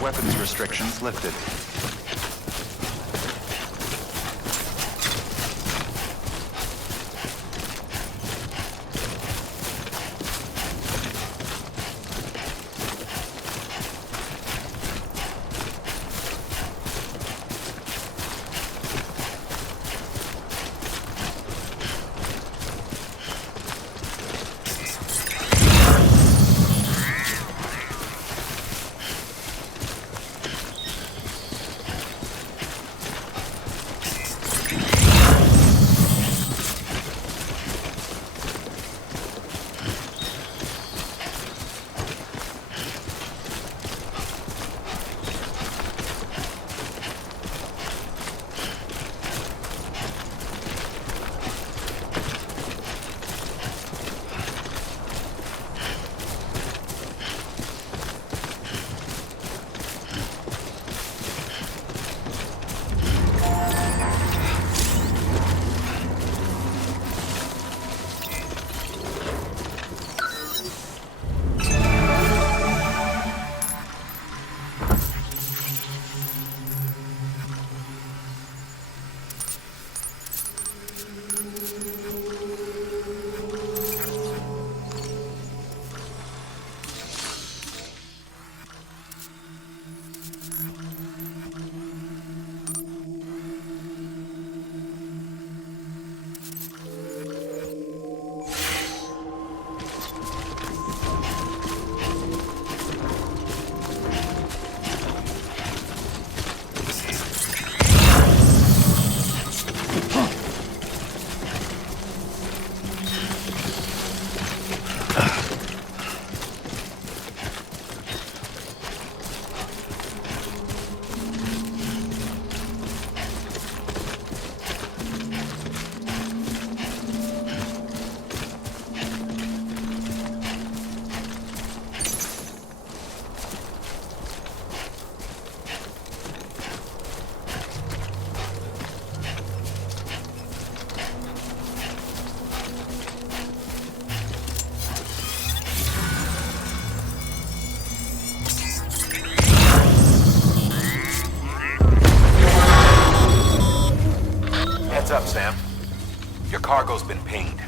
Weapons restrictions lifted. Up, Sam. Your cargo's been pinged.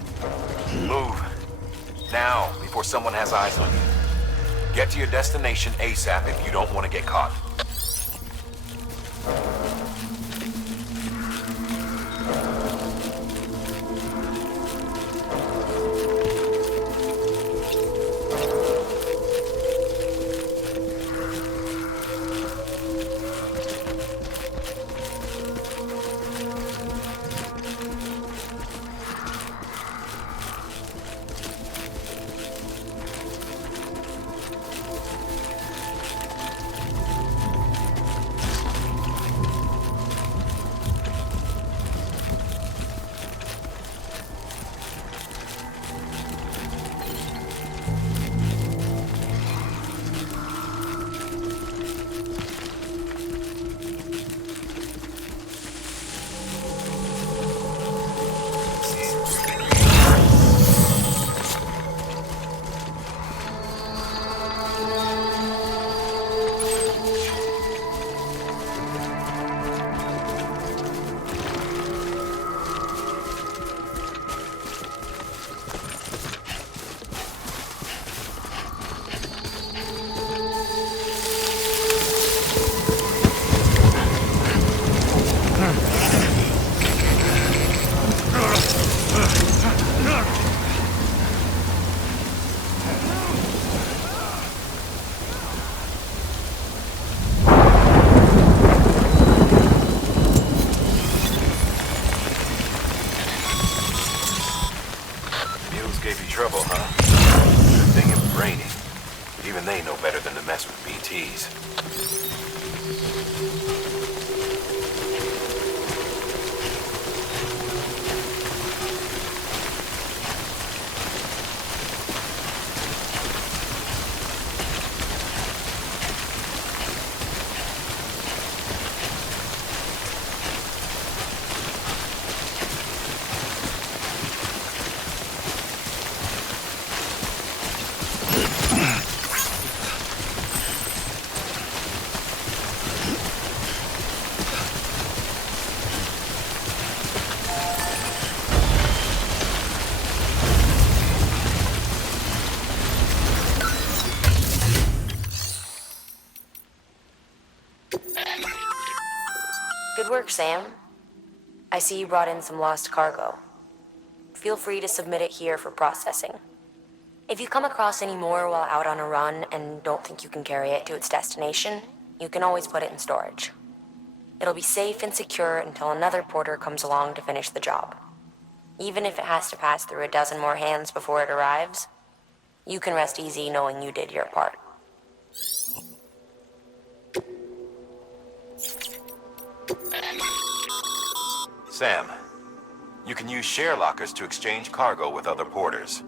Move. Now, before someone has eyes on you. Get to your destination ASAP if you don't want to get caught. Trouble, huh? Good thing it was raining. Even they know better than to mess with BTs. work, Sam. I see you brought in some lost cargo. Feel free to submit it here for processing. If you come across any more while out on a run and don't think you can carry it to its destination, you can always put it in storage. It'll be safe and secure until another porter comes along to finish the job. Even if it has to pass through a dozen more hands before it arrives, you can rest easy knowing you did your part. Sam, you can use share lockers to exchange cargo with other porters.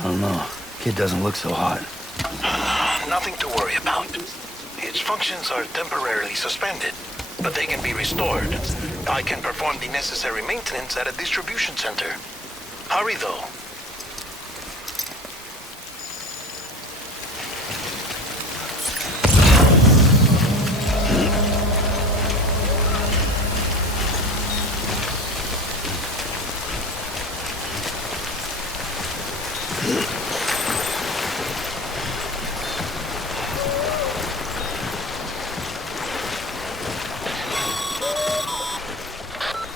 I don't know. Kid doesn't look so hot. Nothing to worry about. Its functions are temporarily suspended, but they can be restored. I can perform the necessary maintenance at a distribution center. Hurry, though.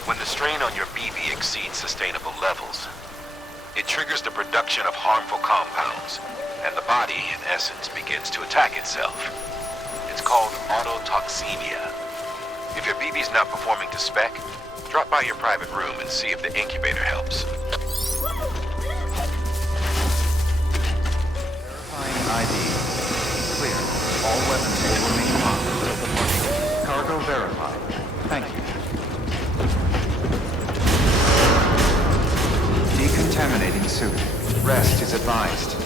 When the strain on your BB exceeds sustainable levels, it triggers the production of harmful compounds, and the body, in essence, begins to attack itself. It's called autotoxemia. If your BB's not performing to spec, drop by your private room and see if the incubator helps. Verifying ID. Clear. All weapons will remain hot until the morning. Cargo verified. Thank you. Decontaminating suit. Rest is advised.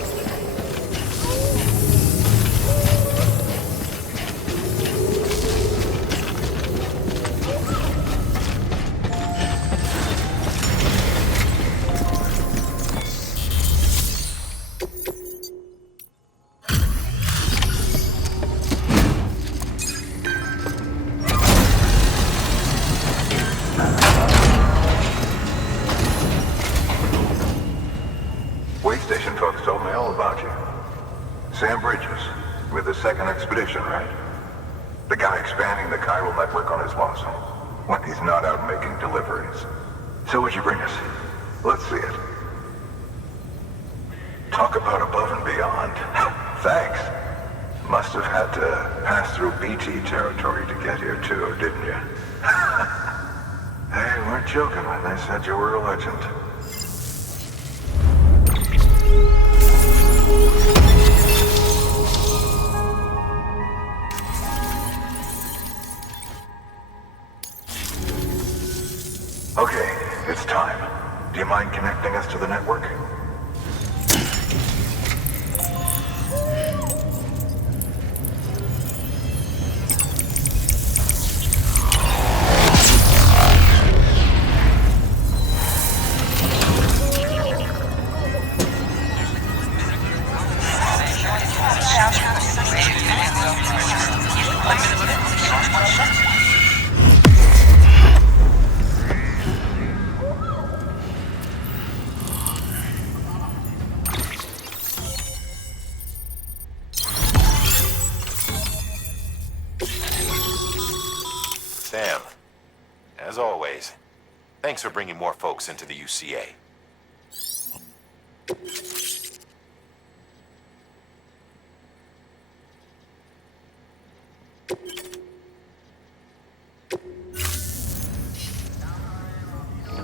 Way station folks told me all about you. Sam Bridges, with the second expedition, right? The guy expanding the chiral network on his lonesome, when he's not out making deliveries. So what'd you bring us? Let's see it. Talk about above and beyond. Thanks. Must have had to pass through BT territory to get here too, didn't you? They weren't joking when they said you were a legend. Okay, it's time. Do you mind connecting us to the network? Sam, as always, thanks for bringing more folks into the UCA.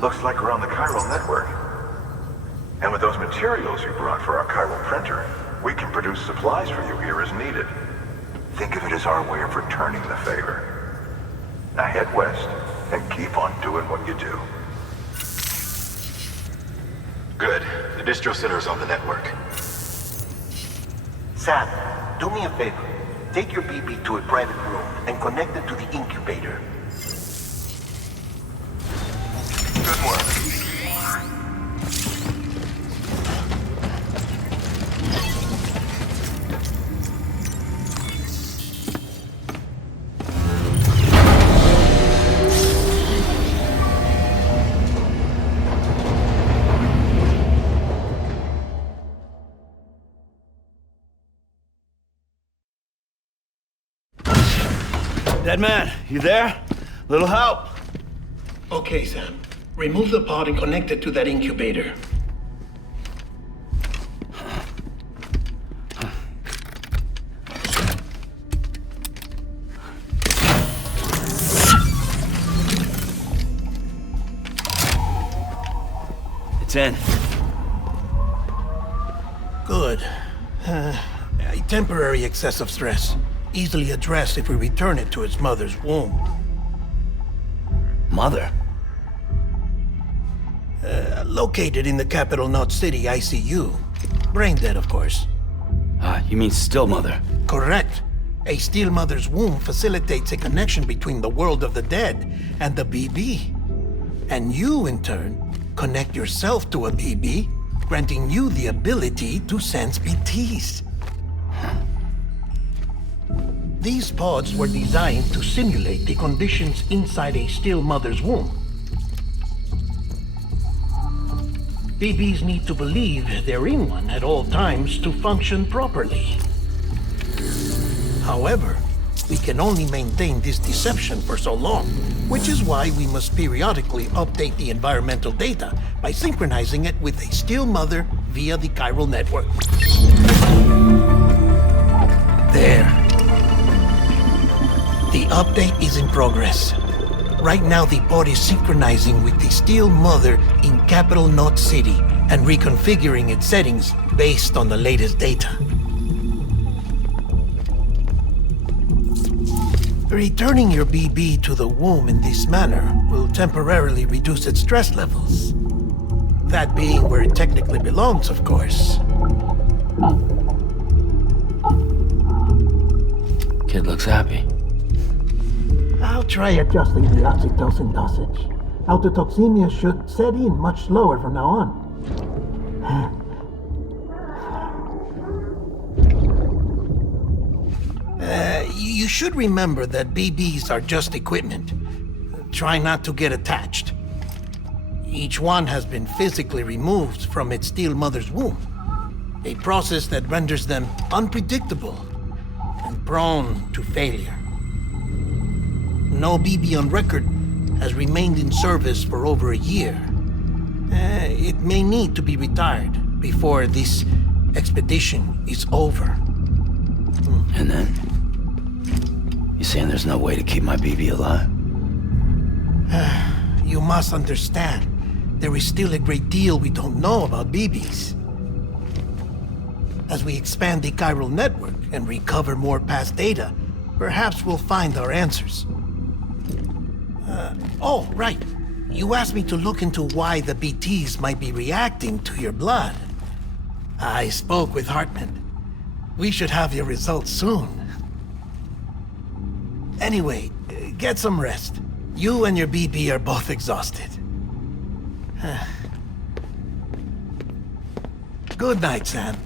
Looks like we're on the chiral network. And with those materials you brought for our chiral printer, we can produce supplies for you here as needed. Think of it as our way of returning the favor. Now head west and keep on doing what you do. Good. The distro center's on the network. Sam, do me a favor. Take your BB to a private room and connect it to the incubator. Good work. Dead man, you there? Little help? Okay, Sam. Remove the pod and connect it to that incubator. It's in. Good. A temporary excessive stress. Easily addressed if we return it to its mother's womb. Mother? Located in the capital Knot City ICU. Brain dead, of course. You mean still mother? Correct. A steel mother's womb facilitates a connection between the world of the dead and the BB. And you, in turn, connect yourself to a BB, granting you the ability to sense BTs. These pods were designed to simulate the conditions inside a still mother's womb. BBs need to believe they're in one at all times to function properly. However, we can only maintain this deception for so long, which is why we must periodically update the environmental data by synchronizing it with a still mother via the chiral network. There. The update is in progress. Right now, the pod is synchronizing with the Steel Mother in Capital Knot City and reconfiguring its settings based on the latest data. Returning your BB to the womb in this manner will temporarily reduce its stress levels. That being where it technically belongs, of course. Kid looks happy. I'll try adjusting the oxytocin dosage. Autotoxemia should set in much slower from now on. You should remember that BBs are just equipment. Try not to get attached. Each one has been physically removed from its steel mother's womb. A process that renders them unpredictable and prone to failure. No BB on record has remained in service for over a year. It may need to be retired before this expedition is over. And then? You saying there's no way to keep my BB alive? You must understand, there is still a great deal we don't know about BBs. As we expand the chiral network and recover more past data, perhaps we'll find our answers. Oh, right. You asked me to look into why the BTs might be reacting to your blood. I spoke with Hartman. We should have your results soon. Anyway, get some rest. You and your BB are both exhausted. Good night, Sam.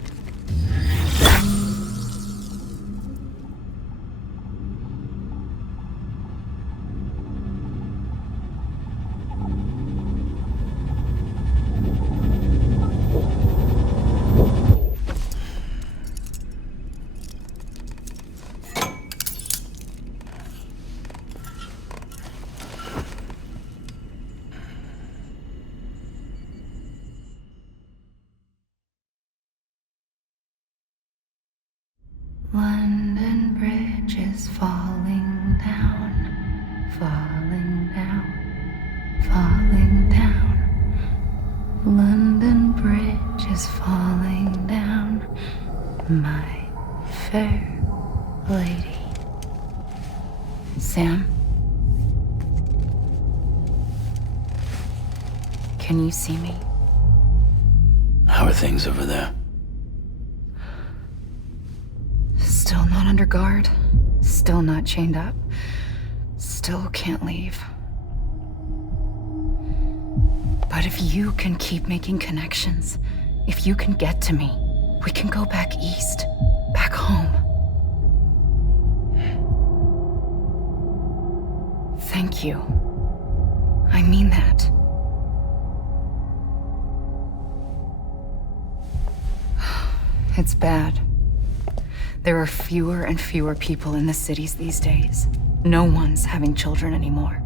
London Bridge is falling down, falling down, falling down. London Bridge is falling down, my fair lady. Sam? Can you see me? How are things over there? Still not under guard, still not chained up, still can't leave. But if you can keep making connections, if you can get to me, we can go back east, back home. Thank you. I mean that. It's bad. There are fewer and fewer people in the cities these days. No one's having children anymore.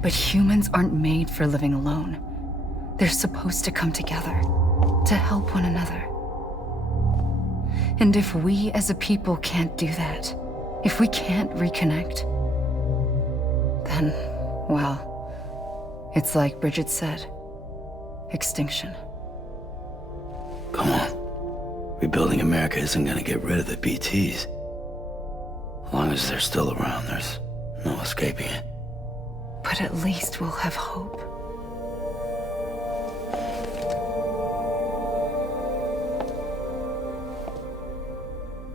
But humans aren't made for living alone. They're supposed to come together, to help one another. And if we as a people can't do that, if we can't reconnect, then, well, it's like Bridget said, extinction. Come on. Rebuilding America isn't gonna get rid of the BTs. As long as they're still around, there's no escaping it. But at least we'll have hope.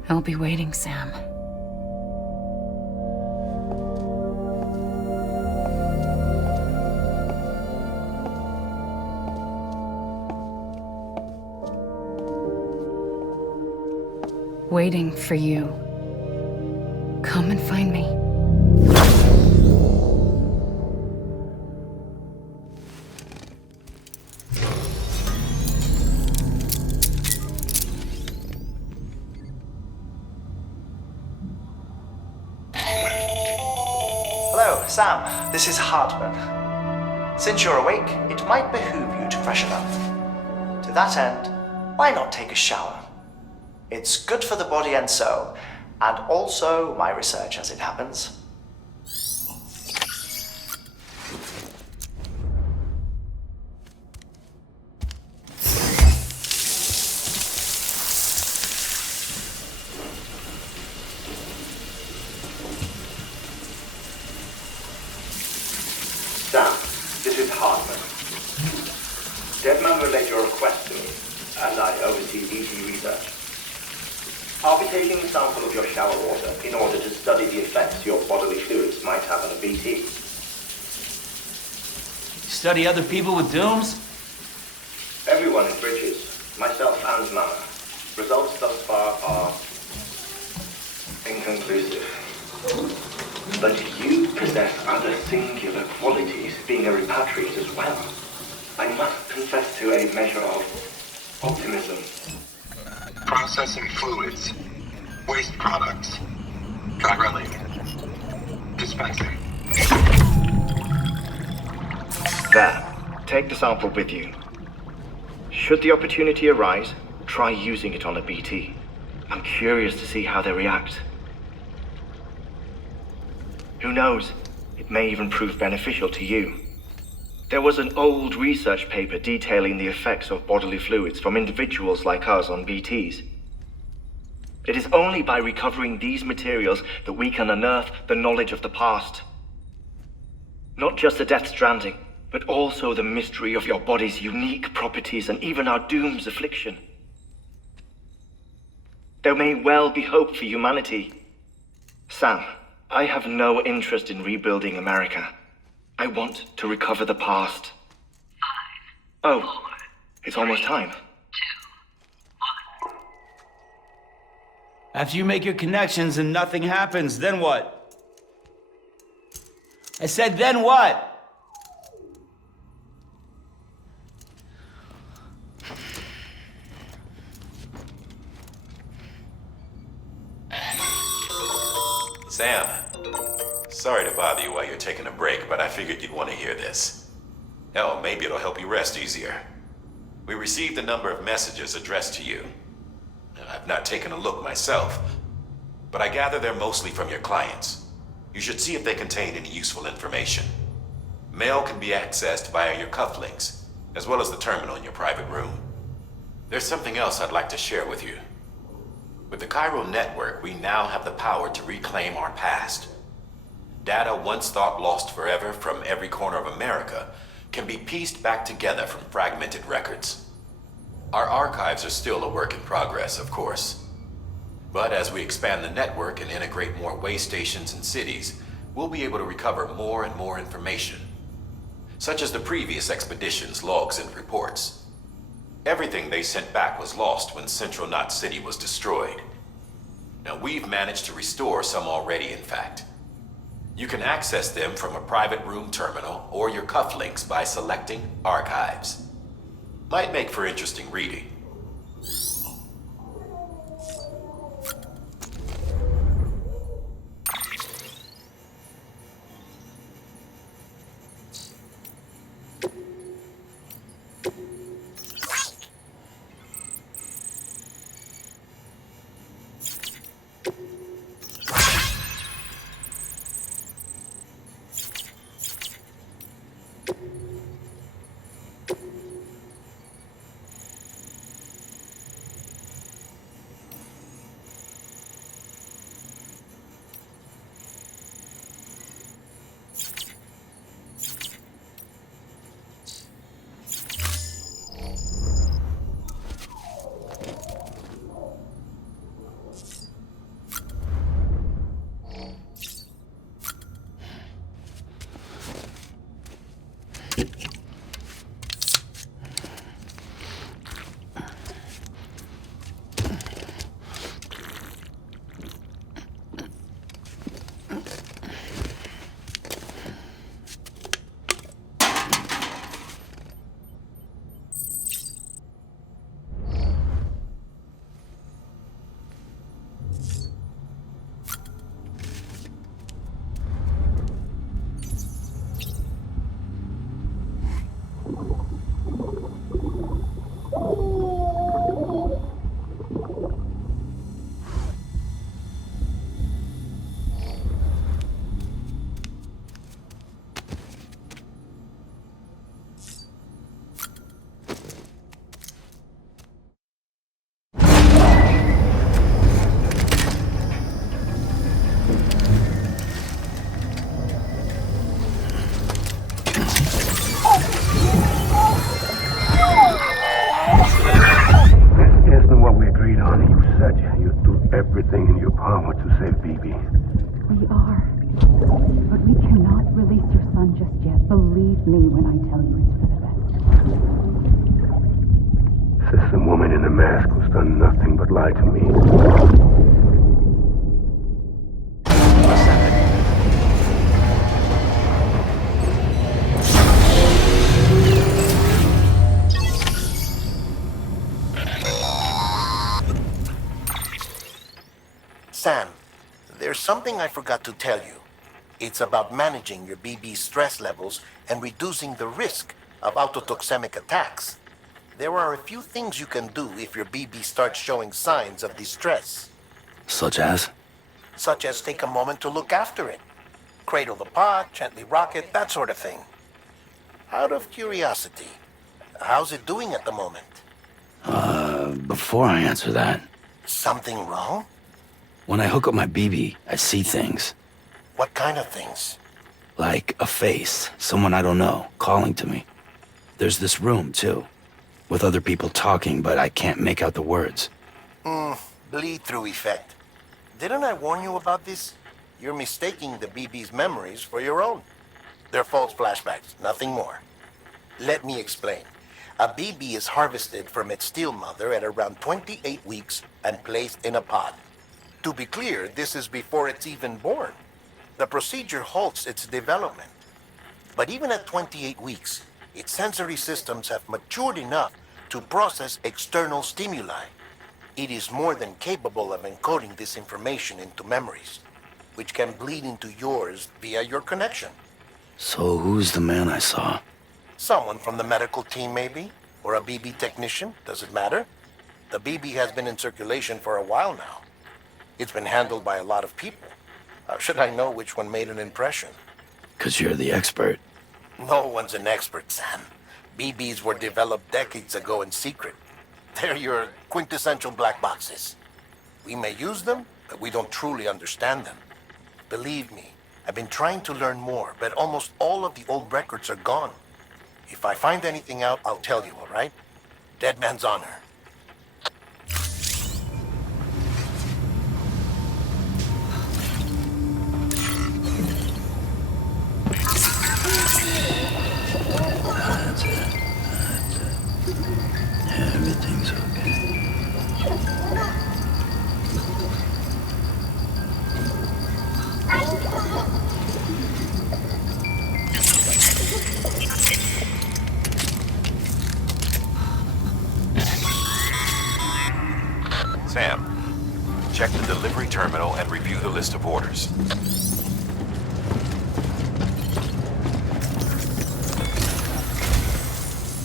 I'll be waiting, Sam. Waiting for you. Come and find me. Hello, Sam. This is Hartman. Since you're awake, it might behoove you to freshen up. To that end, why not take a shower? It's good for the body and soul, and also my research as it happens. Sam, this is Hartman. Deadman relayed your request to me, as I oversee BT research. I'll be taking a sample of your shower water in order to study the effects your bodily fluids might have on a BT. Study other people with dooms? Everyone in Bridges, myself and Mama. Results thus far are inconclusive. But you possess other singular qualities, being a repatriate as well. I must confess to a measure of optimism. Processing fluids. Waste products. Drilling. Dispensing. There. Take the sample with you. Should the opportunity arise, try using it on a BT. I'm curious to see how they react. Who knows? It may even prove beneficial to you. There was an old research paper detailing the effects of bodily fluids from individuals like us on BTs. It is only by recovering these materials that we can unearth the knowledge of the past. Not just the Death Stranding, but also the mystery of your body's unique properties and even our doom's affliction. There may well be hope for humanity. Sam, I have no interest in rebuilding America. I want to recover the past. 5, 4, oh, it's almost time. 2, 1. After you make your connections and nothing happens, then what? I said, then what? Sam, sorry to bother you while you're taking a break, but I figured you'd want to hear this. Hell, maybe it'll help you rest easier. We received a number of messages addressed to you. I've not taken a look myself, but I gather they're mostly from your clients. You should see if they contain any useful information. Mail can be accessed via your cufflinks, as well as the terminal in your private room. There's something else I'd like to share with you. With the Cairo network, we now have the power to reclaim our past. Data once thought lost forever from every corner of America can be pieced back together from fragmented records. Our archives are still a work in progress, of course. But as we expand the network and integrate more way stations and cities, we'll be able to recover more and more information, such as the previous expedition's logs and reports. Everything they sent back was lost when Central Knot City was destroyed. Now, we've managed to restore some already, in fact. You can access them from a private room terminal or your cufflinks by selecting Archives. Might make for interesting reading. save BB. We are. But we cannot release your son just yet. Believe me when I tell you it's for the best. Says some woman in a mask who's done nothing but lie to me. Sam, there's something I forgot to tell you. It's about managing your BB stress levels and reducing the risk of autotoxemic attacks. There are a few things you can do if your BB starts showing signs of distress. Such as? Such as take a moment to look after it. Cradle the pod, gently rock it, that sort of thing. Out of curiosity, how's it doing at the moment? Before I answer that, Something wrong? when I hook up my BB, I see things. What kind of things? Like a face, someone I don't know, calling to me. There's this room, too, with other people talking, but I can't make out the words. Bleed-through effect. Didn't I warn you about this? You're mistaking the BB's memories for your own. They're false flashbacks, nothing more. Let me explain. A BB is harvested from its steel mother at around 28 weeks and placed in a pod. To be clear, this is before it's even born. The procedure halts its development. But even at 28 weeks, its sensory systems have matured enough to process external stimuli. It is more than capable of encoding this information into memories, which can bleed into yours via your connection. So who's the man I saw? Someone from the medical team, maybe? Or a BB technician? Does it matter? The BB has been in circulation for a while now. It's been handled by a lot of people. How should I know which one made an impression? 'Cause you're the expert. No one's an expert, Sam. BBs were developed decades ago in secret. They're your quintessential black boxes. We may use them, but we don't truly understand them. Believe me, I've been trying to learn more, but almost all of the old records are gone. If I find anything out, I'll tell you, all right? Dead man's honor. That's it. Everything's okay. Sam, check the delivery terminal and review the list of orders.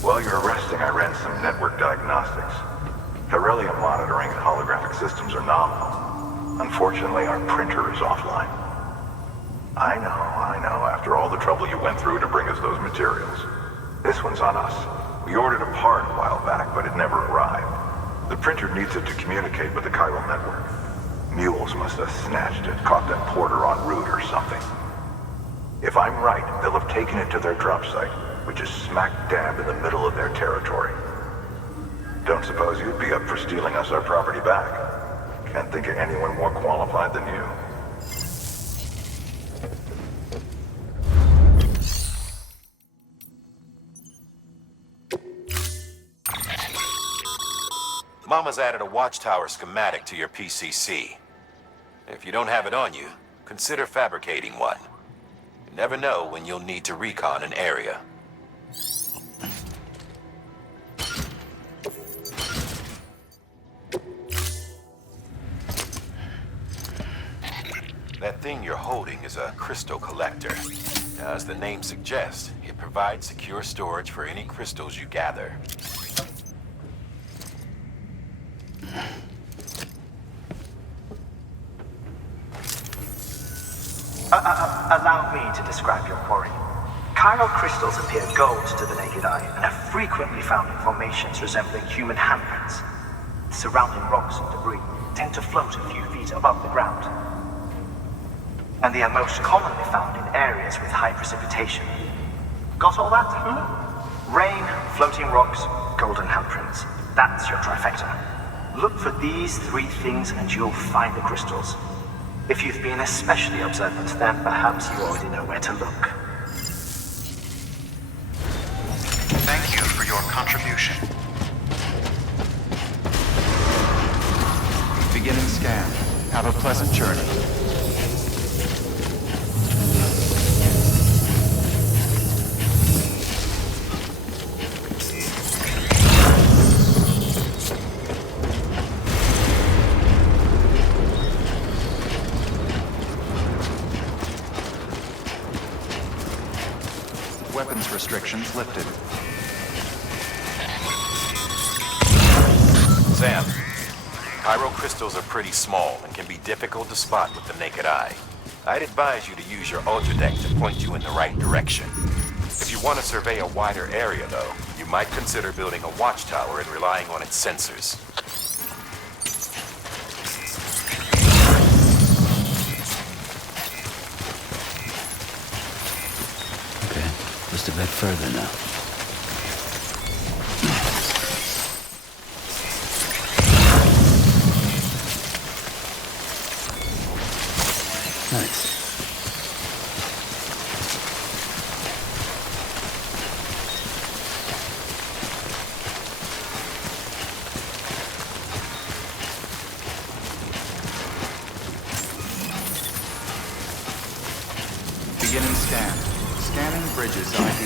While you're resting, I ran some network diagnostics. Beryllium monitoring and holographic systems are nominal. Unfortunately, our printer is offline. I know, after all the trouble you went through to bring us those materials. This one's on us. We ordered a part a while back, but it never arrived. The printer needs it to communicate with the chiral network. Mules must have snatched it, caught that porter en route or something. If I'm right, they'll have taken it to their drop site, which is smack dab in the middle of their territory. Don't suppose you'd be up for stealing us our property back? Can't think of anyone more qualified than you. Mama's added a watchtower schematic to your PCC. If you don't have it on you, consider fabricating one. You never know when you'll need to recon an area. That thing you're holding is a crystal collector. Now, as the name suggests, it provides secure storage for any crystals you gather. Allow me to describe your quarry. Chiral crystals appear gold to the naked eye and are frequently found in formations resembling human handprints. Surrounding rocks and debris tend to float a few feet above the ground. And they are most commonly found in areas with high precipitation. Got all that? Rain, floating rocks, golden handprints. That's your trifecta. Look for these three things and you'll find the crystals. If you've been especially observant, then perhaps you already know where to look. Thank you for your contribution. Beginning scan. Have a pleasant journey. Weapons restrictions lifted. Sam, Cairo crystals are pretty small and can be difficult to spot with the naked eye. I'd advise you to use your ultradeck to point you in the right direction. If you want to survey a wider area, though, you might consider building a watchtower and relying on its sensors. Okay, just a bit further now. Nice. Beginning scan. Scanning bridges ID.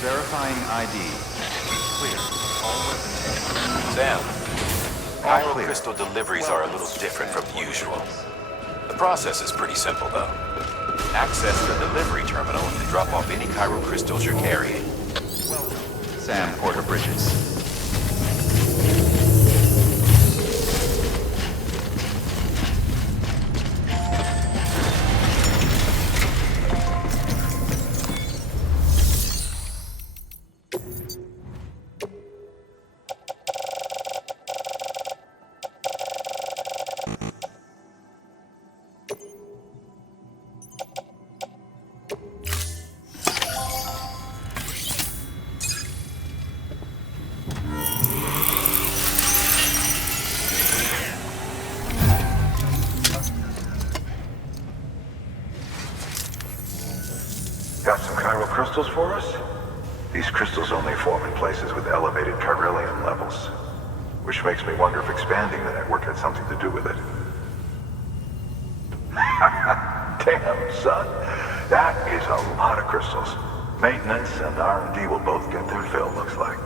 Verifying ID. Clear. All weapons. Sam, All Cairo clear. crystal deliveries are a little different from the usual. The process is pretty simple, though. Access the delivery terminal to drop off any Cairo crystals you're carrying. Sam Porter Bridges. Got some chiral crystals for us? These crystals only form in places with elevated chiralium levels, which makes me wonder if expanding the network had something to do with it. Damn, son. That is a lot of crystals. Maintenance and R&D will both get their fill, looks like.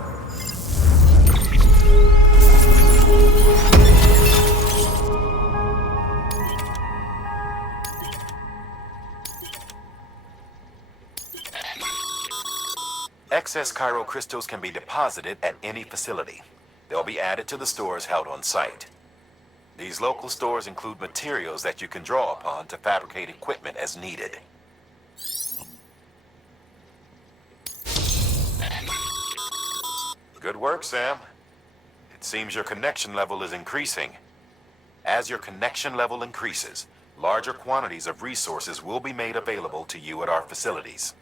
Excess Cairo crystals can be deposited at any facility. They'll be added to the stores held on site. These local stores include materials that you can draw upon to fabricate equipment as needed. Good work, Sam. It seems your connection level is increasing. As your connection level increases, larger quantities of resources will be made available to you at our facilities.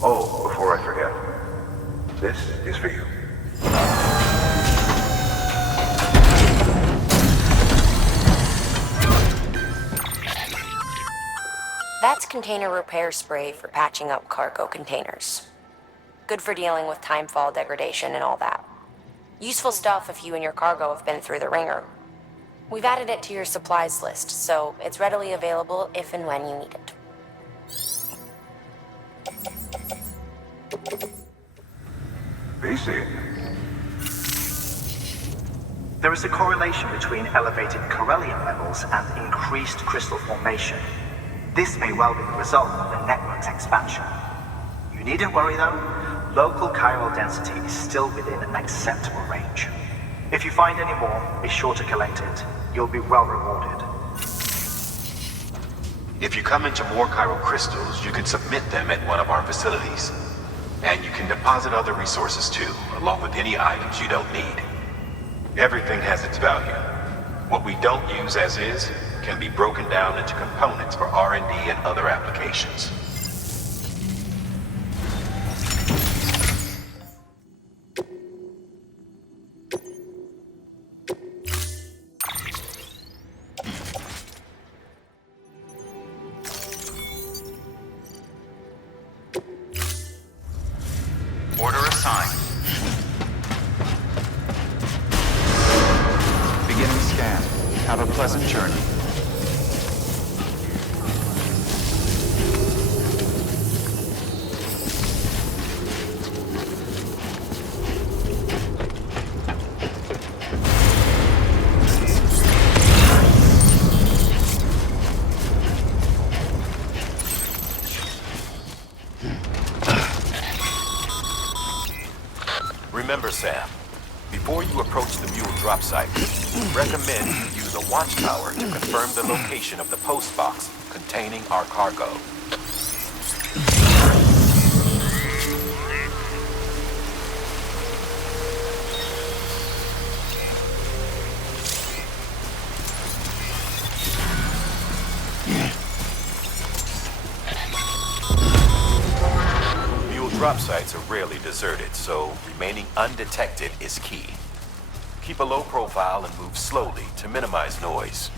Oh, before I forget, this is for you. That's container repair spray for patching up cargo containers. Good for dealing with timefall degradation and all that. Useful stuff if you and your cargo have been through the ringer. We've added it to your supplies list, so it's readily available if and when you need it. BC. There is a correlation between elevated chiralium levels and increased crystal formation. This may well be the result of the network's expansion. You needn't worry though. local chiral density is still within an acceptable range. If you find any more, be sure to collect it. You'll be well rewarded. If you come into more chiral crystals, you can submit them at one of our facilities. And you can deposit other resources too, along with any items you don't need. Everything has its value. What we don't use as is can be broken down into components for R&D and other applications. Order assigned. Beginning scan. Have a pleasant journey. Remember, Sam, before you approach the mule drop site, recommend you use a watchtower to confirm the location of the post box containing our cargo. Drop sites are rarely deserted, so remaining undetected is key. Keep a low profile and move slowly to minimize noise.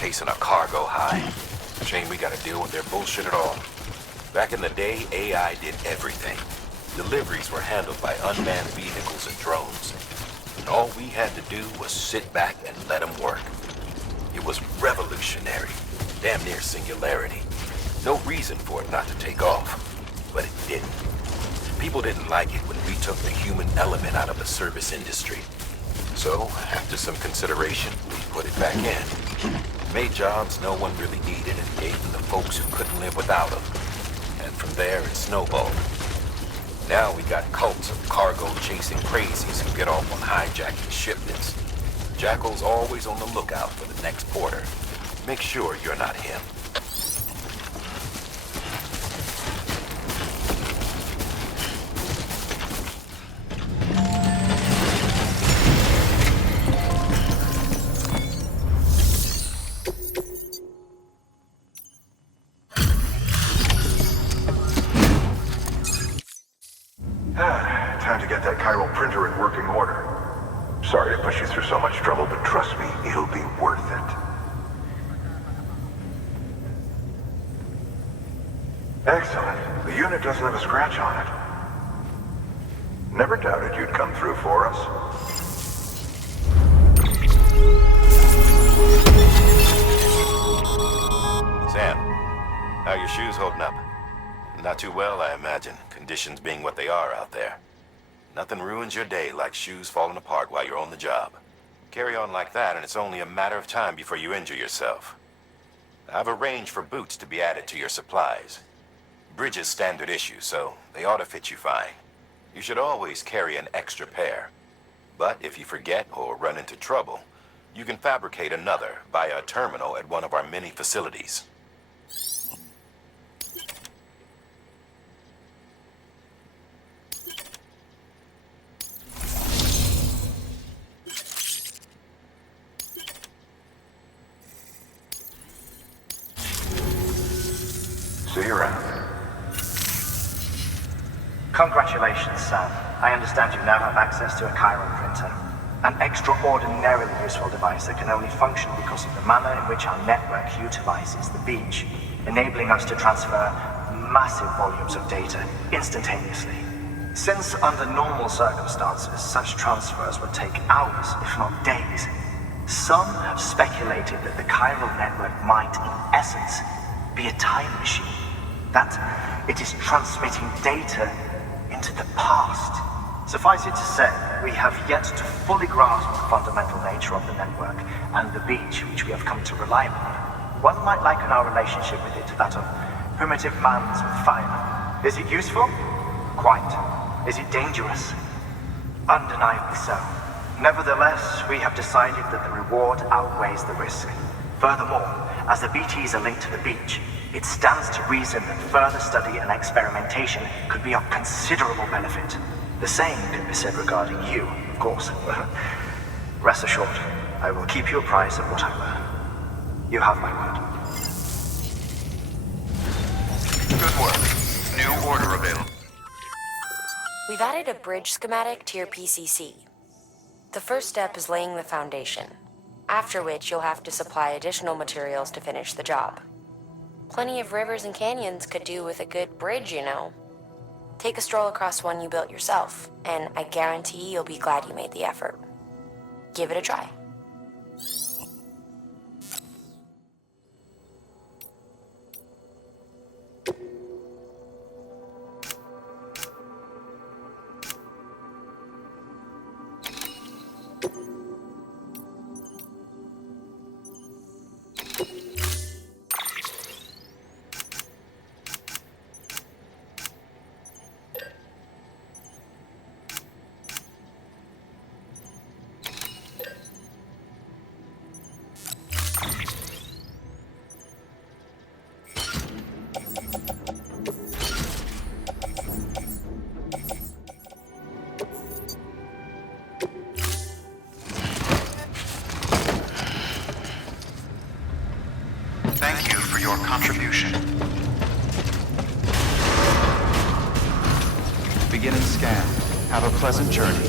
chasing a cargo high. Shame we gotta deal with their bullshit at all. Back in the day, AI did everything. Deliveries were handled by unmanned vehicles and drones. And all we had to do was sit back and let them work. It was revolutionary, damn near singularity. No reason for it not to take off, but it didn't. People didn't like it when we took the human element out of the service industry. So, after some consideration, we put it back in. Made jobs no one really needed and gave them to folks who couldn't live without them. And from there, it snowballed. Now we got cults of cargo-chasing crazies who get off on hijacking shipments. Jackal's always on the lookout for the next porter. Make sure you're not him. Time to get that chiral printer in working order. Sorry to push you through so much trouble, but trust me, it'll be worth it. Excellent. The unit doesn't have a scratch on it. Never doubted you'd come through for us. Sam, how are your shoes holding up? Not too well, I imagine, conditions being what they are out there. Nothing ruins your day like shoes falling apart while you're on the job. Carry on like that, and it's only a matter of time before you injure yourself. I've arranged for boots to be added to your supplies. Bridges standard issue, so they ought to fit you fine. You should always carry an extra pair. But if you forget or run into trouble, you can fabricate another via a terminal at one of our many facilities. See you around. Congratulations, Sam. I understand you now have access to a chiral printer. An extraordinarily useful device that can only function because of the manner in which our network utilizes the beach, enabling us to transfer massive volumes of data instantaneously. Since under normal circumstances, such transfers would take hours, if not days, some have speculated that the chiral network might, in essence, be a time machine. That it is transmitting data into the past. Suffice it to say, we have yet to fully grasp the fundamental nature of the network and the beach which we have come to rely upon. One might liken our relationship with it to that of primitive mans with fire. Is it useful? Quite. Is it dangerous? Undeniably so. Nevertheless, we have decided that the reward outweighs the risk. Furthermore, as the BTs are linked to the beach, it stands to reason that further study and experimentation could be of considerable benefit. The same could be said regarding you, of course. Rest assured, I will keep you apprised of what I learn. You have my word. Good work. New order available. We've added a bridge schematic to your PCC. The first step is laying the foundation, after which you'll have to supply additional materials to finish the job. Plenty of rivers and canyons could do with a good bridge, you know. Take a stroll across one you built yourself, and I guarantee you'll be glad you made the effort. Give it a try. Thank you for your contribution. Beginning scan. Have a pleasant journey.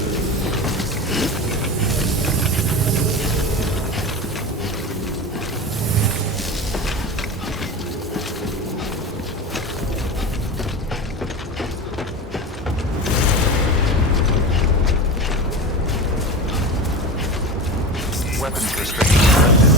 Weapons restrictions lifted.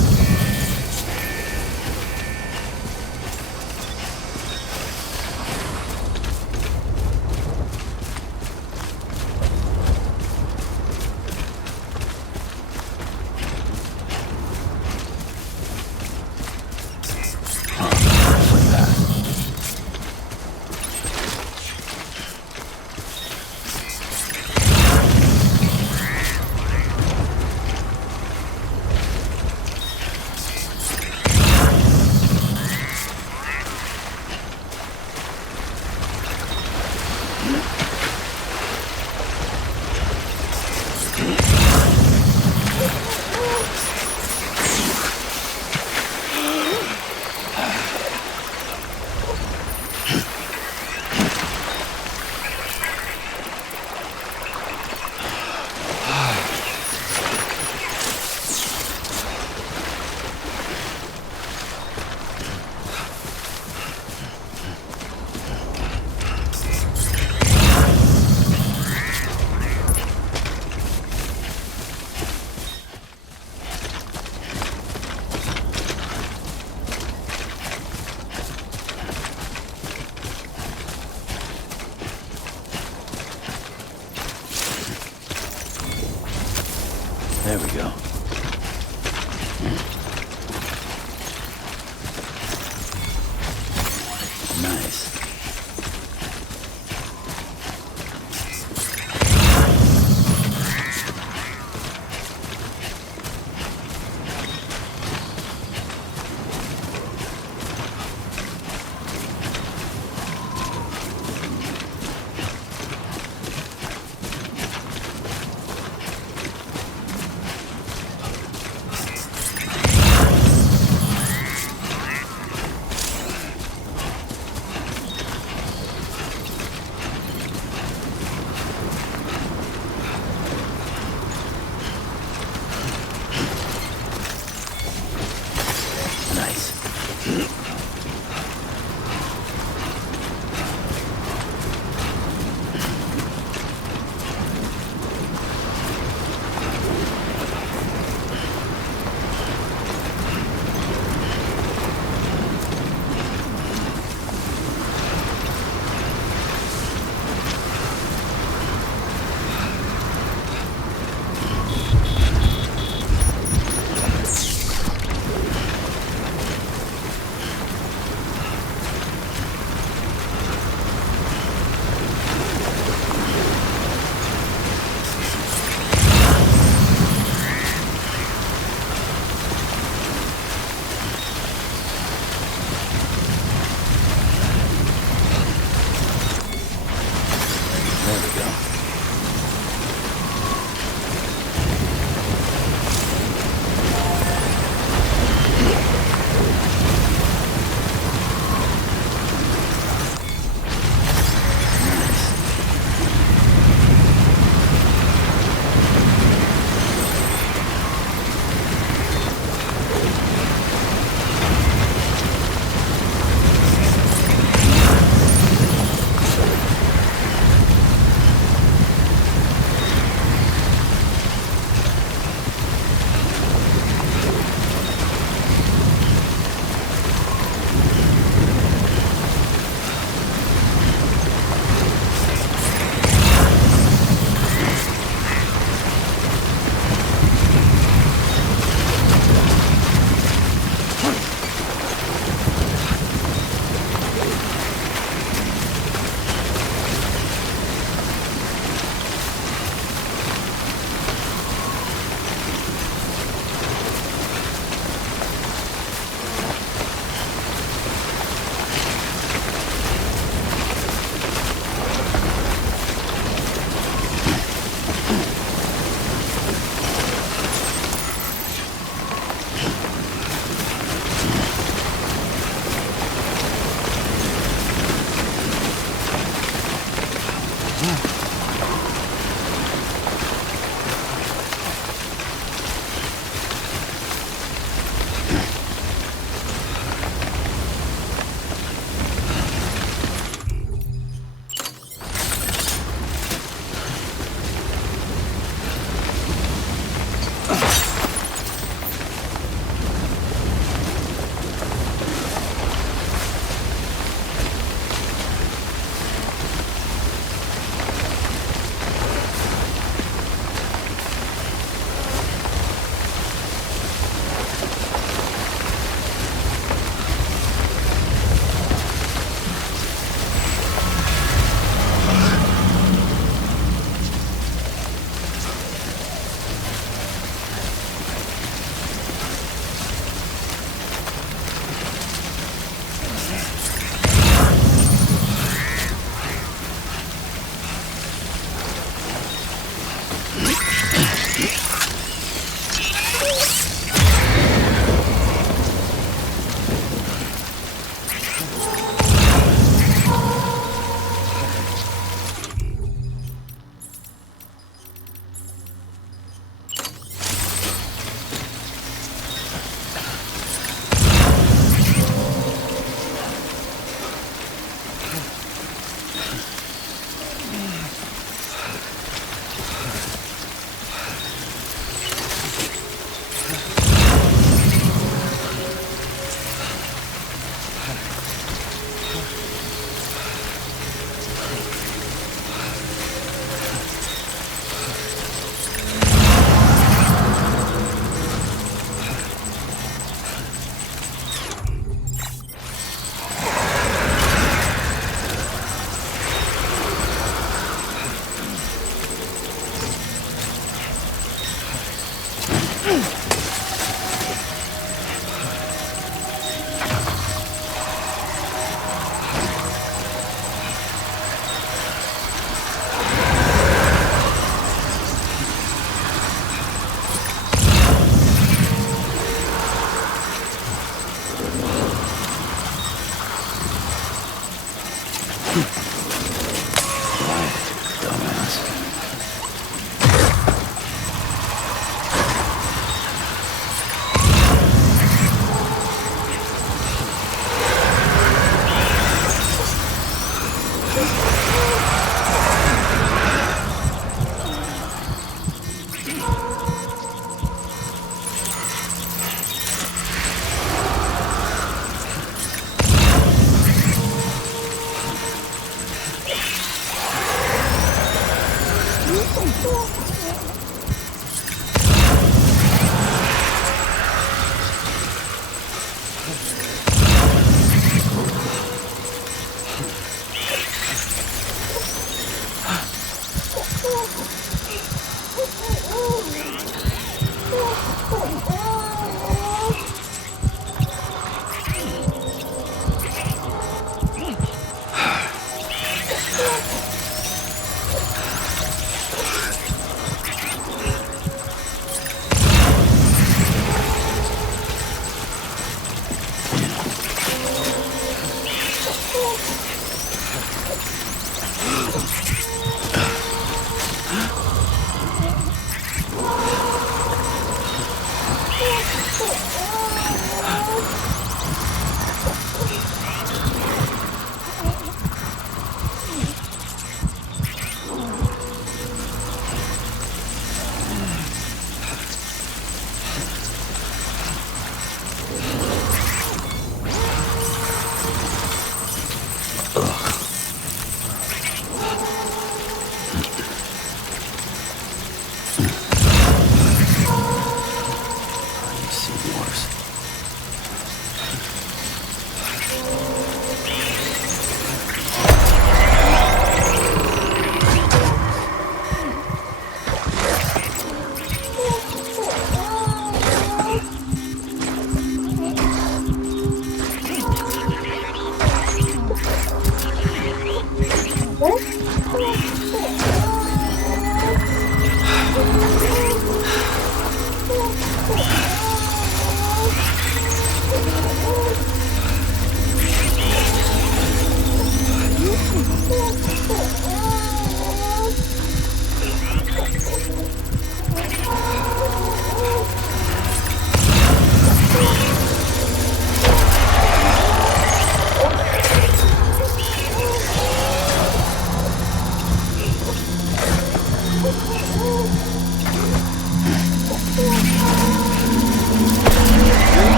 There we go. Nice.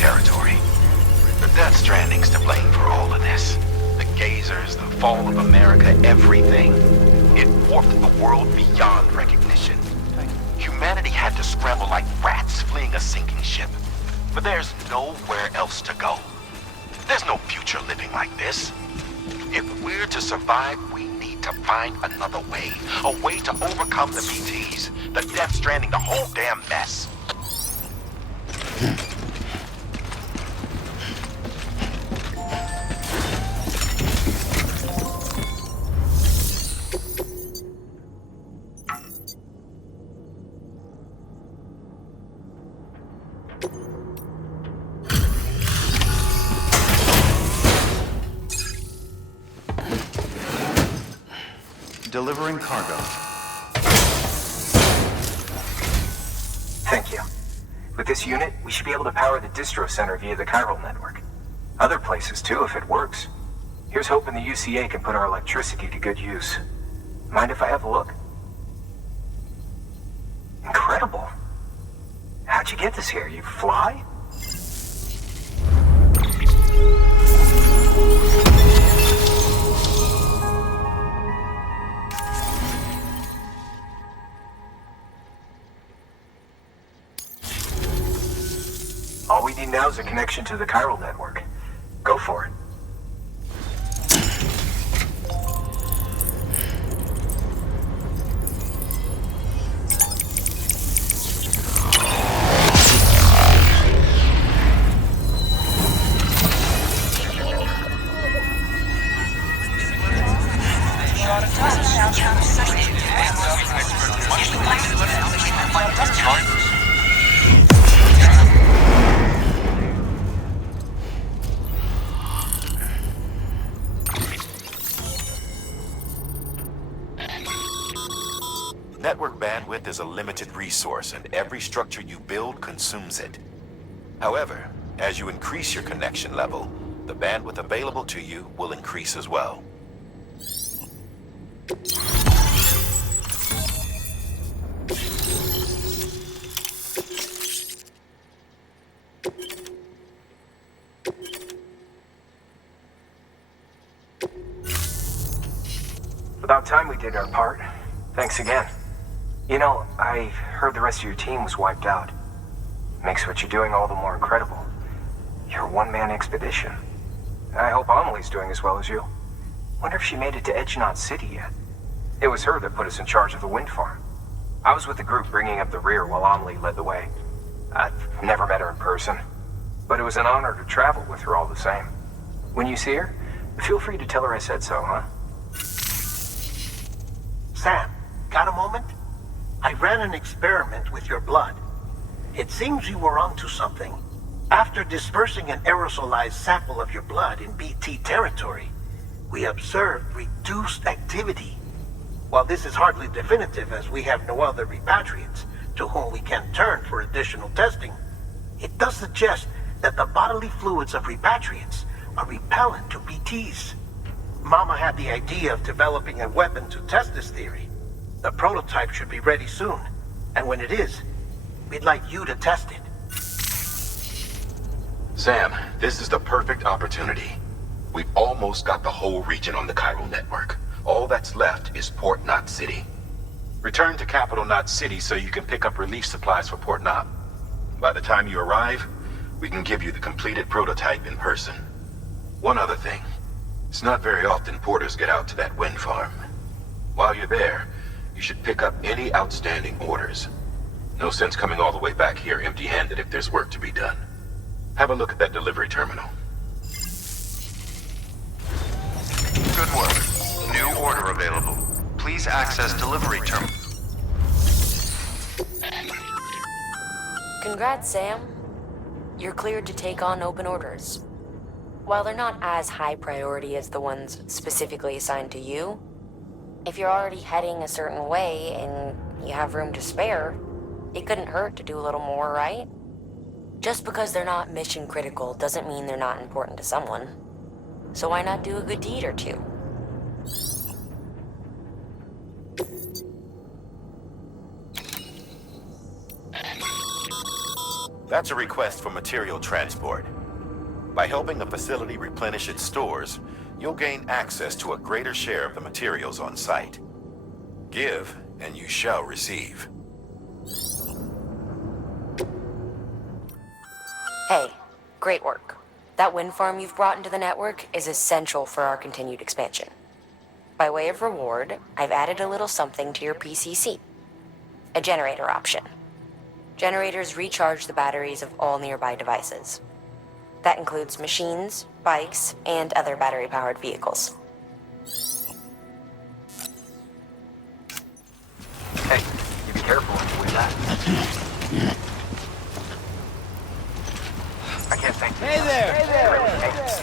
territory. The Death Stranding's to blame for all of this. The gazers, the fall of America, everything. It warped the world beyond recognition. Humanity had to scramble like rats fleeing a sinking ship. But there's nowhere else to go. There's no future living like this. If we're to survive, we need to find another way. A way to overcome the BTs, the Death Stranding, the whole damn mess. Delivering cargo. Thank you. With this unit, we should be able to power the distro center via the chiral network. Other places too, if it works. Here's hoping the UCA can put our electricity to good use. Mind if I have a look? Incredible. How'd you get this here? You fly? a connection to the chiral network. Go for it. Network bandwidth is a limited resource, and every structure you build consumes it. However, as you increase your connection level, the bandwidth available to you will increase as well. About time we did our part. Thanks again. You know, I heard the rest of your team was wiped out. Makes what you're doing all the more incredible. You're a one-man expedition. I hope Amelie's doing as well as you. Wonder if she made it to Edgenot City yet. It was her that put us in charge of the wind farm. I was with the group bringing up the rear while Amelie led the way. I've never met her in person, but it was an honor to travel with her all the same. When you see her, feel free to tell her I said so, huh? Sam, got a moment? I ran an experiment with your blood. It seems you were onto something. After dispersing an aerosolized sample of your blood in BT territory, we observed reduced activity. While this is hardly definitive, as we have no other repatriates to whom we can turn for additional testing, it does suggest that the bodily fluids of repatriates are repellent to BTs. Mama had the idea of developing a weapon to test this theory. The prototype should be ready soon, and when it is, we'd like you to test it. Sam, this is the perfect opportunity. We've almost got the whole region on the chiral network. All that's left is Port Knot City. Return to Capital Knot City so you can pick up relief supplies for Port Knot. By the time you arrive, we can give you the completed prototype in person. One other thing. It's not very often porters get out to that wind farm. While you're there, you should pick up any outstanding orders. No sense coming all the way back here empty-handed if there's work to be done. Have a look at that delivery terminal. Good work. New order available. Please access delivery terminal. Congrats, Sam. You're cleared to take on open orders. While they're not as high priority as the ones specifically assigned to you, if you're already heading a certain way and you have room to spare, it couldn't hurt to do a little more, right? Just because they're not mission critical doesn't mean they're not important to someone. So why not do a good deed or two? That's a request for material transport. By helping the facility replenish its stores, you'll gain access to a greater share of the materials on site. Give, and you shall receive. Hey, great work. That wind farm you've brought into the network is essential for our continued expansion. By way of reward, I've added a little something to your PCC. A generator option. Generators recharge the batteries of all nearby devices. That includes machines, bikes, and other battery-powered vehicles. Hey, you be careful when you win that. I can't thank you. Hey there! Hey there!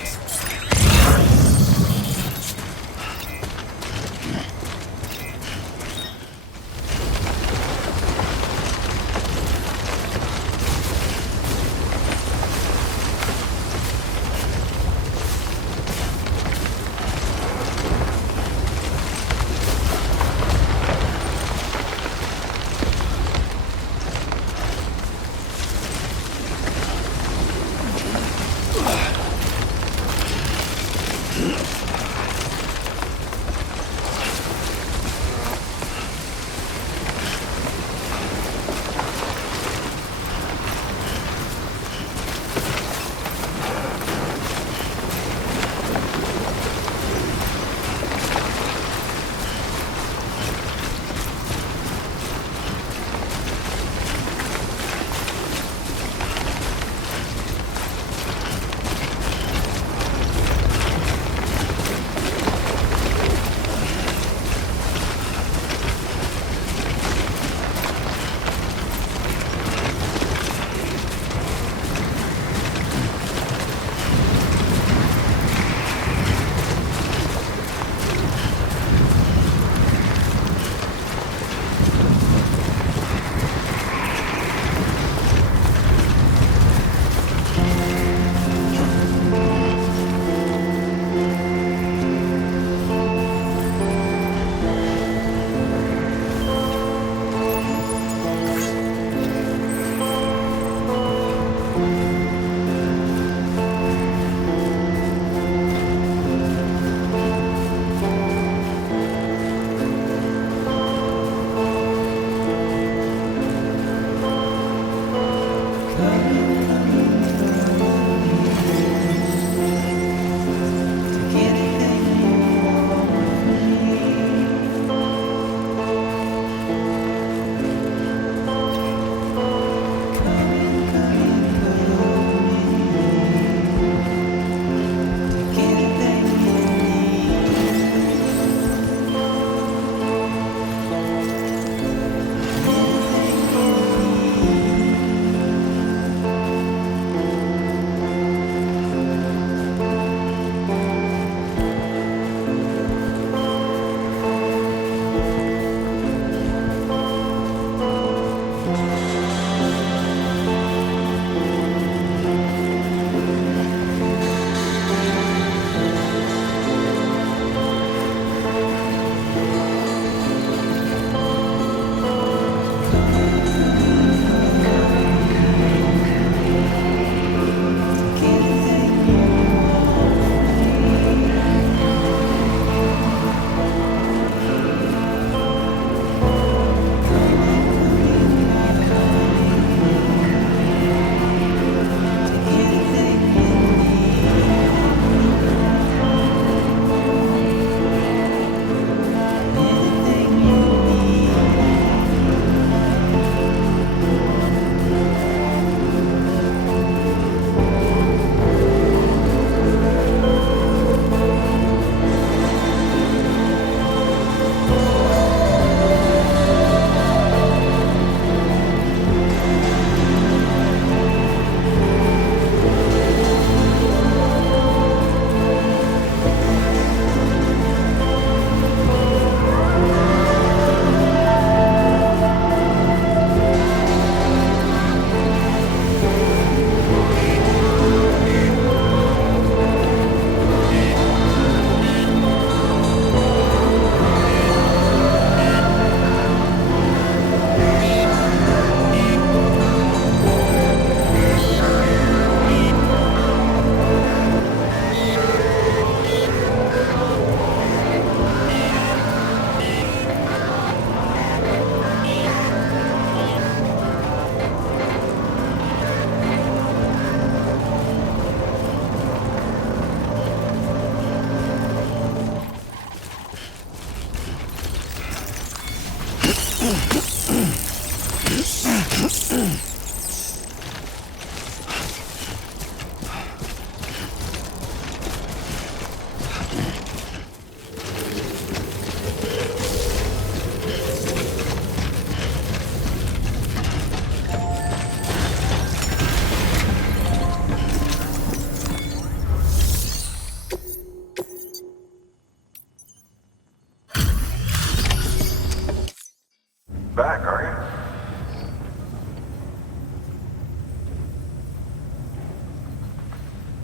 back, are you?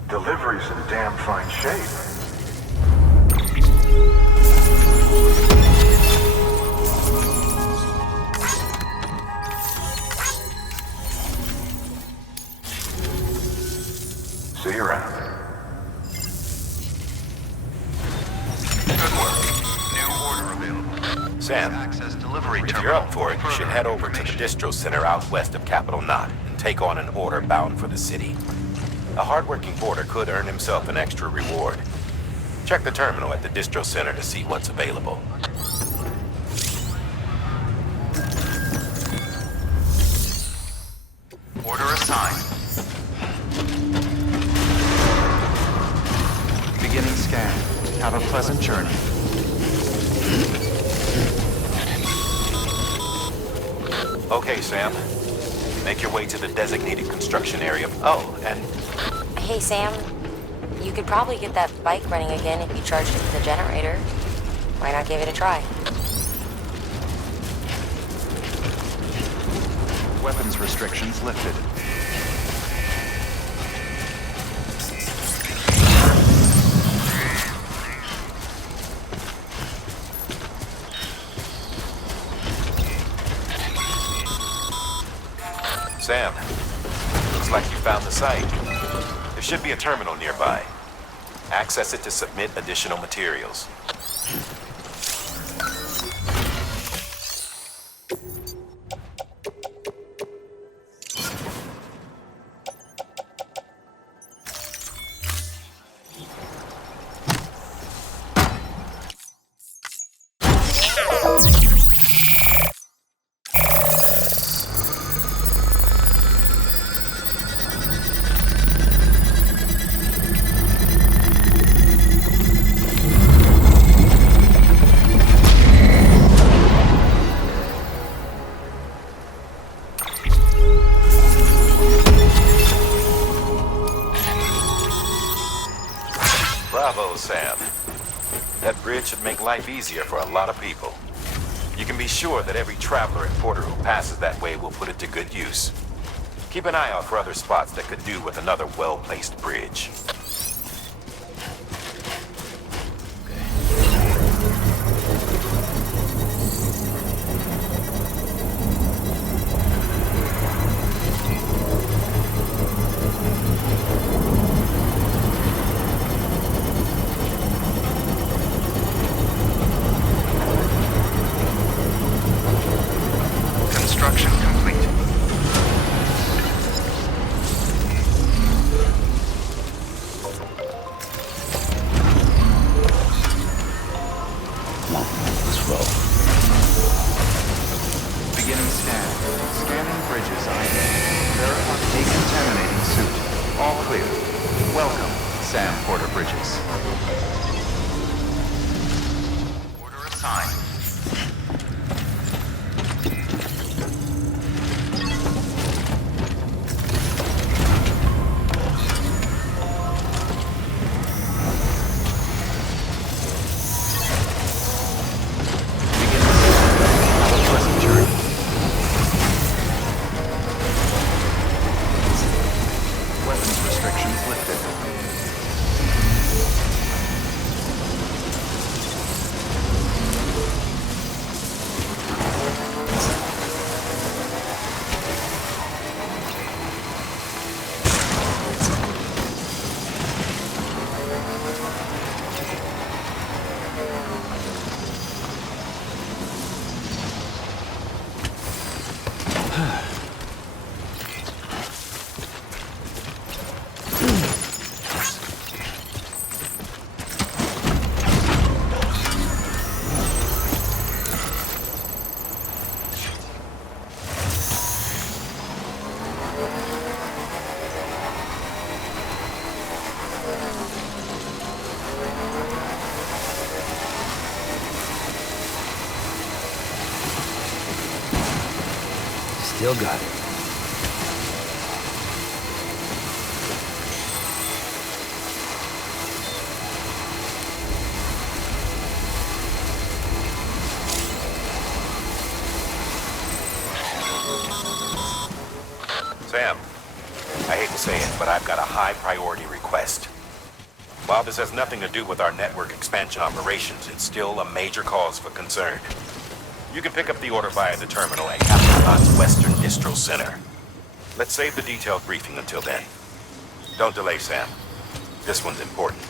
Delivery's in damn fine shape. See you around. Good work. New order available. Sam, Access delivery if terminal. you're up for it, you Further should head over to the information. distro center out west of Capital Knot and take on an order bound for the city. A hardworking porter could earn himself an extra reward. Check the terminal at the distro center to see what's available. Order assigned. Beginning scan. Have a pleasant journey. Okay, Sam. Make your way to the designated construction area. Oh, and Hey, Sam. You could probably get that bike running again if you charged it to the generator. Why not give it a try? Weapons restrictions lifted. Sam, looks like you found the site. There should be a terminal nearby. Access it to submit additional materials. Bravo, Sam. That bridge should make life easier for a lot of people. You can be sure that every traveler and porter who passes that way will put it to good use. Keep an eye out for other spots that could do with another well-placed bridge. Construction complete. Come on, let's roll. Beginning scan. Scanning bridges ID. Verify decontaminating suit. All clear. Welcome, Sam Porter Bridges. Order assigned. Have a pleasant journey. Weapons restrictions lifted. Still got it. Sam, I hate to say it, but I've got a high priority request. While this has nothing to do with our network expansion operations, it's still a major cause for concern. You can pick up the order via the terminal at Captain Western Distro Center. Let's save the detailed briefing until then. Don't delay, Sam. This one's important.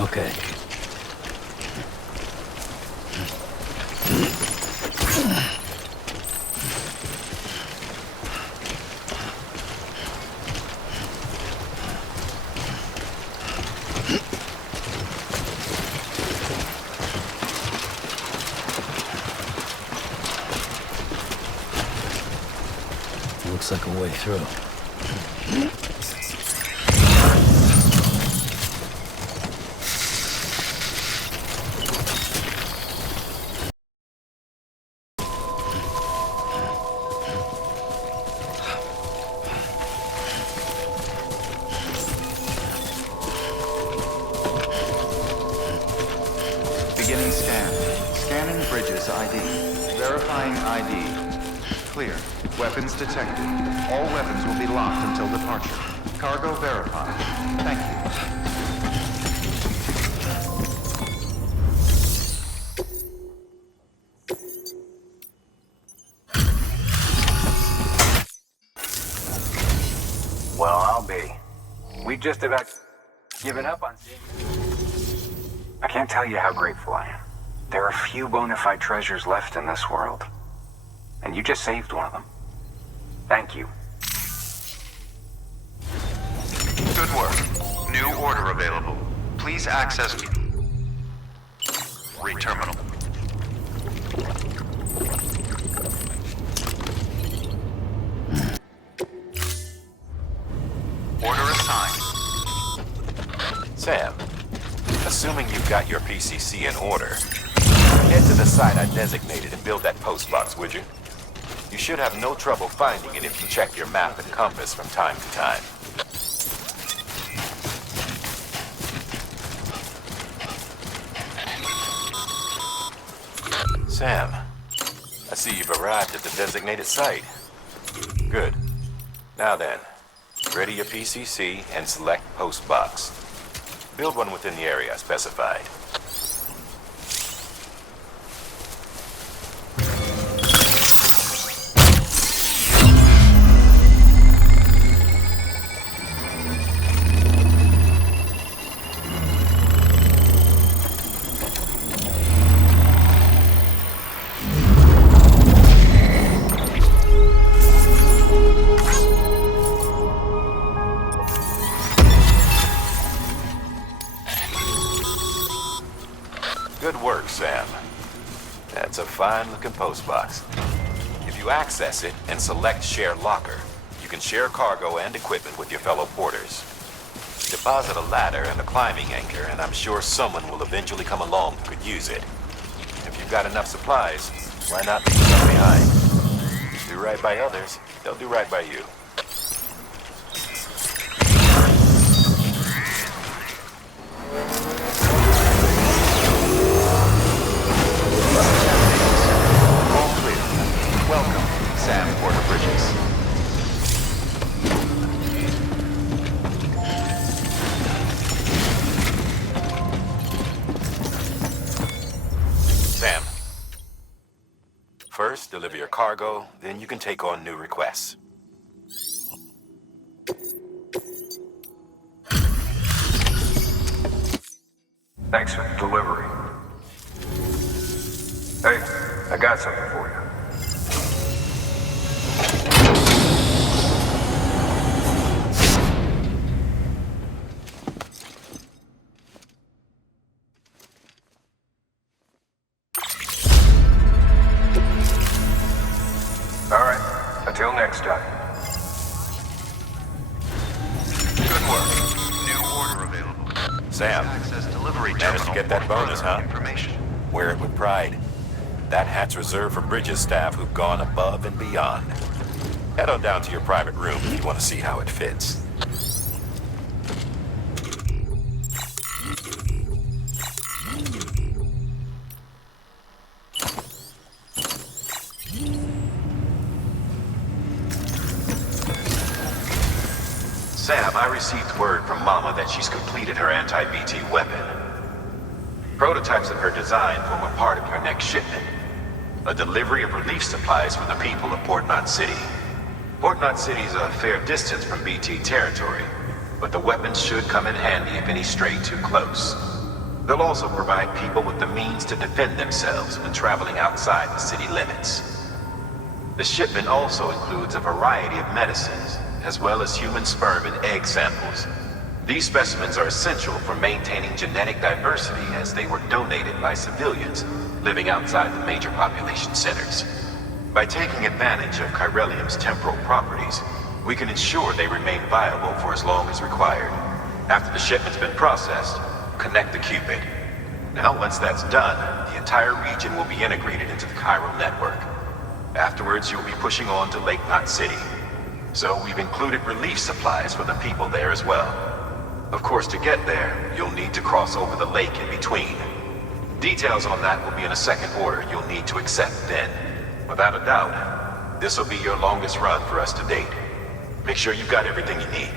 Okay. Looks like a way through. Beginning scan. Scanning bridges ID. Verifying ID. Clear. Weapons detected. All weapons will be locked until departure. Cargo verified. Thank you. Well, I'll be. We just about given up on seeing you. I can't tell you how grateful I am. There are few bona fide treasures left in this world. And you just saved one of them. Thank you. Good work. New order available. Please access Re-terminal. Order assigned. Sam, assuming you've got your PCC in order, head to the site I designated and build that post box, would you? You should have no trouble finding it if you check your map and compass from time to time. Sam, I see you've arrived at the designated site. Good. Now then, ready your PCC and select post box. Build one within the area specified. Good work, Sam. That's a fine-looking postbox. If you access it and select Share Locker, you can share cargo and equipment with your fellow porters. Deposit a ladder and a climbing anchor, and I'm sure someone will eventually come along who could use it. If you've got enough supplies, why not leave some behind? Do right by others, they'll do right by you. All clear. Welcome, Sam Porter Bridges. Sam. First, deliver your cargo, then you can take on new requests. Thanks for the delivery. Hey, I got something for you. All right, until next time. Good work. New order available. Sam, Access delivery managed to terminal get that for bonus, further huh? Information. Wear it with pride. That hat's reserved for Bridges staff who've gone above and beyond. Head on down to your private room if you want to see how it fits. Sam, I received word from Mama that she's completed her anti-BT weapon. Prototypes of her design form a part of your next shipment. A delivery of relief supplies for the people of Port Knot City. Port Knot City is a fair distance from BT territory, but the weapons should come in handy if any stray too close. They'll also provide people with the means to defend themselves when traveling outside the city limits. The shipment also includes a variety of medicines, as well as human sperm and egg samples. These specimens are essential for maintaining genetic diversity as they were donated by civilians living outside the major population centers. By taking advantage of chiralium's temporal properties, we can ensure they remain viable for as long as required. After the shipment's been processed, connect the Cupid. Now, once that's done, the entire region will be integrated into the chiral network. Afterwards, you'll be pushing on to Lake Knot City. So we've included relief supplies for the people there as well. Of course, to get there, you'll need to cross over the lake in between. Details on that will be in a second order you'll need to accept then. Without a doubt, this will be your longest run for us to date. Make sure you've got everything you need.